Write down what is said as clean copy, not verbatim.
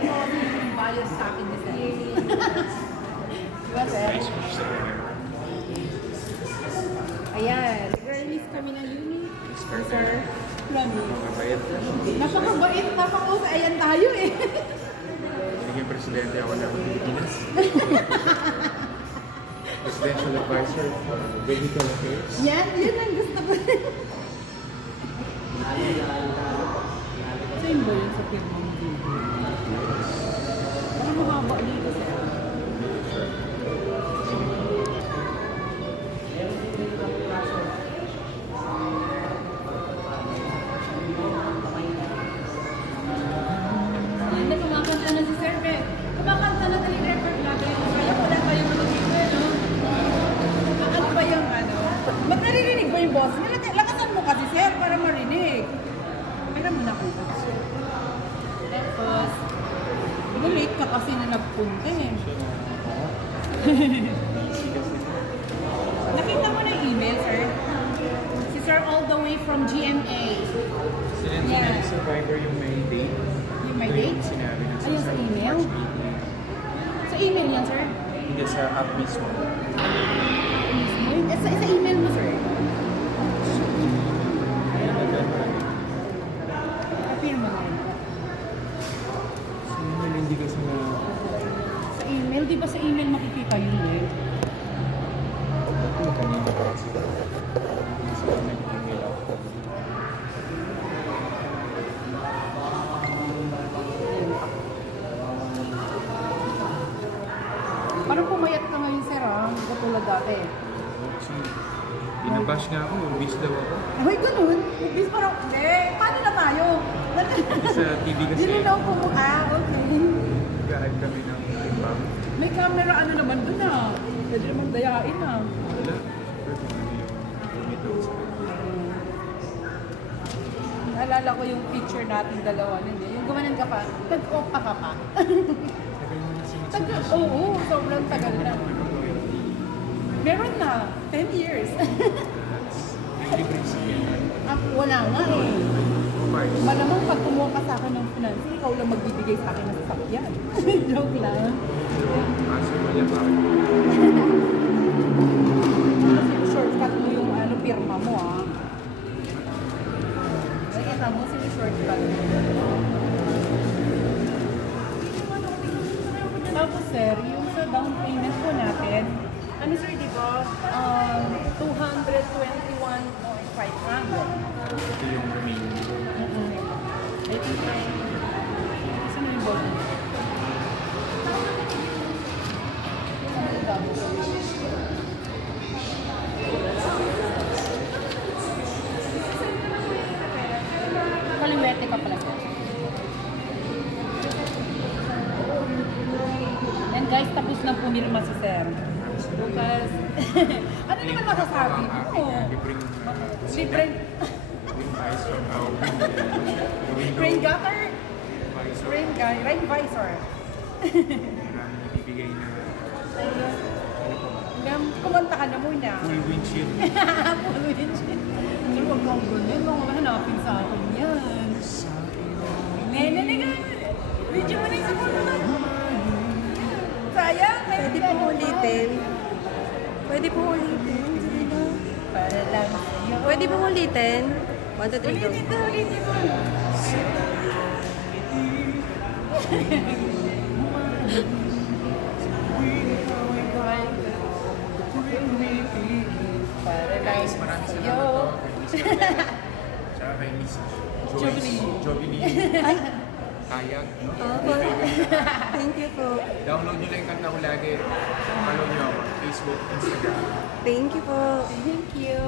yung bayad sa akin ni Sir. Diba, Sir? Ayan, girlies kami na uni. Sir, Rami. Napakabait, napaka-ayan tayo eh. Naging presidente ako ng Pilipinas. Presidential Advisor for Vehicle Affairs. Yan, yun ang gusto ko. Saan ba yun sa firma mo dito? Ano mahaba dito, Sir? Hindi, kumakanta na si Sir, eh. Kumakanta na dali record natin. Kaya wala pa yung mga dito, eh, no? Ano ba yung ano? Ba't naririnig ba yung boss? Lakasan mo kasi, Sir, para marinig. Mayroon mo na po. Tapos, late ka kasi na nagpunta eh. Nakita mo na yung email, Sir? Si Sir all the way from GMA. Sinend Yeah. sa Viber yung may date. Yung may Ito yung date? sinabi ng Ayun sa email? March 18. Sa email yan, Sir? Hindi sa app mismo. Sa email mo, Sir? Appear mo na rin. Sa email, hindi kasi na... Sa email, di ba sa email makikita yun eh? Ito kanina pa kasi. Sa nag-email ako. Parang pumayat ka ngayon, Sir, ha? Hindi ka tulad dati. Kasi binabash nga ako, bis daw ako. Ay, ganun. Bis parang, hindi. Paano na tayo? Sa TV kasi, Dinilaw ko mo. Ah, okay. nag-aad kami ng timbang. May camera ano naman dun ah. Pwede naman dayain ah. Wala. Pero kung ano yung bumitaw sa kanya. Naalala ko yung picture natin dalawa nun eh. Yung gumanan ka pa, nag-opa ka pa. Tagal mo na sinisisi. Oo, sobrang tagal na. Meron na, 10 years. May libre siya. Wala nga eh. March. Malamang pag kumuha ka sa akin ng finance, ikaw lang magbibigay sa akin ng sasakyan. Joke lang. Kaso wala pa rin. Kasi shortcut mo yung ano, pirma mo ah. Nakita mo, shortcut mo. Tapos sir, yung sa down payment po natin, ano sir, di ba? 221.500. Ito yung remaining. I think, saan na yung ball? Kalimete ka pala sir. And guys, tapos na pumirma si sir. Bukas. Ano naman masasabi mo? Libreng Libreng ice from our rain gutter? visor. Rain visor. Maraming ibibigay na Hanggang kumanta ka na muna. full windshield. Full windshield. Pero huwag kang ganyan. Huwag kang hanapin sa akin yan. Nene, video mo na yung sa puno ka. Sayang. Pwede po ulitin. Pwede po ulitin. Sige na. Para lang sa'yo. Pwede po ulitin. 1, 2, 3, go. Ulitin mo. Para lang Guys, maraming sa'yo. salamat po. Tsaka kay Miss Jovelyn. Jovelyn. Kayag, no? Opo. Thank you po. Download nyo lang yung kanta ko lagi. Follow nyo ako. Facebook, Instagram. Thank you po. Thank you.